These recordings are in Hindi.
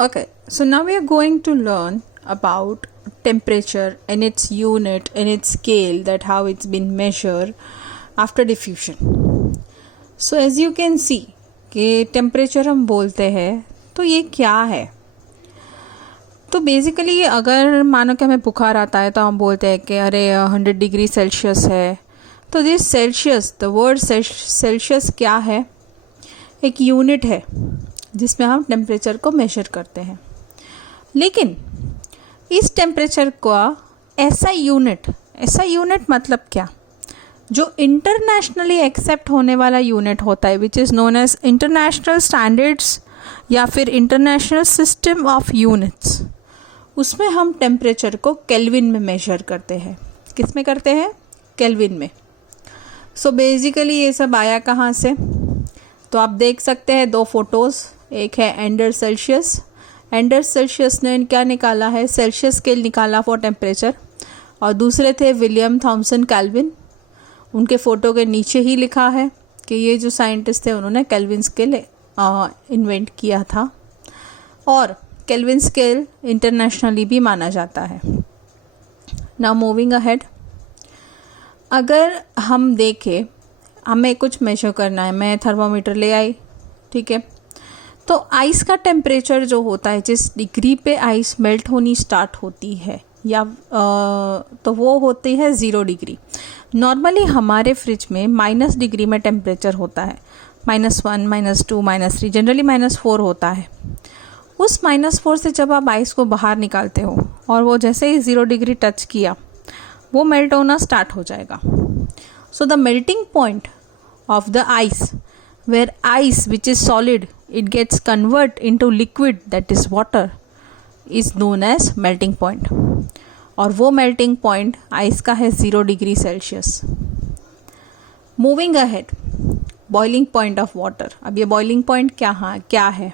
Okay, so now we are going to learn about temperature and its unit and its scale, that how it's been measured after diffusion. So as you can see कि टेम्परेचर हम बोलते हैं तो ये क्या है. तो बेसिकली अगर मानो कि हमें बुखार आता है तो हम बोलते हैं कि अरे 100 डिग्री सेल्सियस है. तो this Celsius, the word Celsius क्या है? एक यूनिट है जिसमें हम टेम्परेचर को मेजर करते हैं. लेकिन इस टेम्परेचर का ऐसा यूनिट मतलब क्या, जो इंटरनेशनली एक्सेप्ट होने वाला यूनिट होता है, which is known as international standards या फिर इंटरनेशनल सिस्टम ऑफ यूनिट्स, उसमें हम टेम्परेचर को केल्विन में मेजर करते हैं. किस में करते हैं? केल्विन में. सो बेसिकली ये सब आया कहाँ से? तो आप देख सकते हैं दो फोटोज़. एक है एंडर सेल्सियस ने क्या निकाला है? सेल्सियस स्केल निकाला फॉर टेम्परेचर. और दूसरे थे विलियम थॉमसन केल्विन. उनके फ़ोटो के नीचे ही लिखा है कि ये जो साइंटिस्ट थे उन्होंने केल्विन स्केल इन्वेंट किया था. और केल्विन स्केल इंटरनेशनली भी माना जाता है. नाउ मूविंग अहेड, अगर हम देखें हमें कुछ मेजर करना है, मैं थर्मोमीटर ले आई, ठीक है. तो आइस का टेम्परेचर जो होता है, जिस डिग्री पे आइस मेल्ट होनी स्टार्ट होती है या तो वो होती है 0 डिग्री. नॉर्मली हमारे फ्रिज में माइनस डिग्री में टेम्परेचर होता है, -1, -2, -3, जनरली -4 होता है. उस -4 से जब आप आइस को बाहर निकालते हो और वो जैसे ही 0 डिग्री टच किया वो मेल्ट होना स्टार्ट हो जाएगा. So the melting point of the ice, where ice which is solid, it gets convert into liquid, that is water, is known as melting point. और वो melting point ice का है 0 degree Celsius. Moving ahead, boiling point of water. अब ये boiling point क्या है?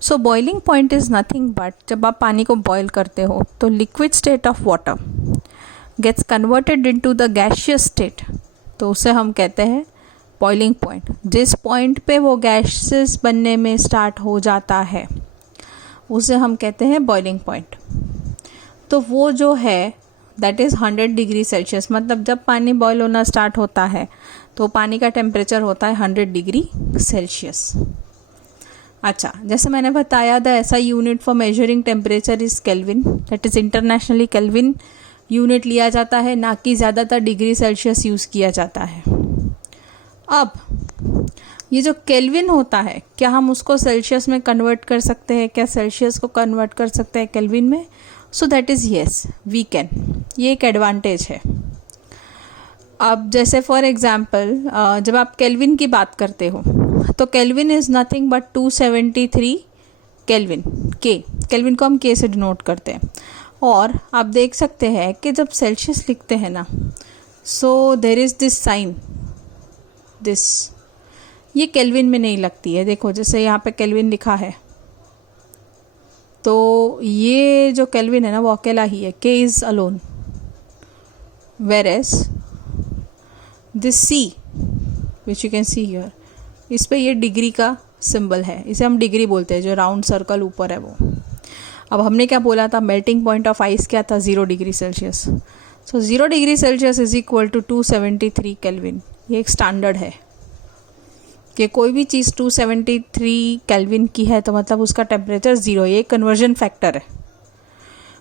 So boiling point is nothing but जब आप पानी को boil करते हो तो liquid state of water gets converted into the gaseous state, तो उसे हम कहते हैं बॉइलिंग पॉइंट. जिस पॉइंट पे वो गैसेस बनने में स्टार्ट हो जाता है उसे हम कहते हैं बॉइलिंग पॉइंट. तो वो जो है दैट इज़ 100 डिग्री सेल्सियस. मतलब जब पानी बॉयल होना स्टार्ट होता है तो पानी का टेम्परेचर होता है 100 डिग्री सेल्सियस. अच्छा, जैसे मैंने बताया था ऐसा unit for measuring temperature is kelvin, that is internationally kelvin unit लिया जाता है, ना कि ज़्यादातर डिग्री सेल्सियस यूज़ किया जाता है. अब ये जो केल्विन होता है, क्या हम उसको सेल्सियस में कन्वर्ट कर सकते हैं? क्या सेल्सियस को कन्वर्ट कर सकते हैं केल्विन में? So that is yes, we can. ये एक एडवांटेज है. अब जैसे फॉर एग्जांपल जब आप केल्विन की बात करते हो तो kelvin is nothing but 273 kelvin. Kelvin को हम के से डिनोट करते हैं. और आप देख सकते हैं कि जब सेल्सियस लिखते हैं ना, so there is this sign, this, ये केल्विन में नहीं लगती है. देखो जैसे यहाँ पे केल्विन लिखा है तो ये जो केल्विन है ना वो अकेला ही है, K is alone. Whereas this C which you can see here, इस पे ये डिग्री का सिंबल है, इसे हम डिग्री बोलते हैं, जो राउंड सर्कल ऊपर है वो. अब हमने क्या बोला था? मेल्टिंग पॉइंट ऑफ आइस क्या था? 0 degree Celsius. So 0 degree Celsius is equal to 273 kelvin. ये एक स्टैंडर्ड है कि कोई भी चीज़ 273 केल्विन की है तो मतलब उसका टेम्परेचर 0. ये कन्वर्जन फैक्टर है.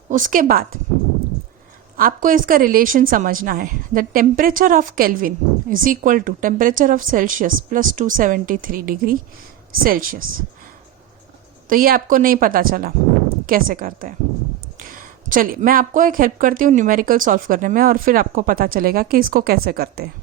उसके बाद आपको इसका रिलेशन समझना है. The temperature of kelvin is equal to temperature of Celsius plus 273 degree Celsius. तो ये आपको नहीं पता चला कैसे करते हैं. चलिए मैं आपको एक हेल्प करती हूँ न्यूमेरिकल सॉल्व करने में और फिर आपको पता चलेगा कि इसको कैसे करते हैं.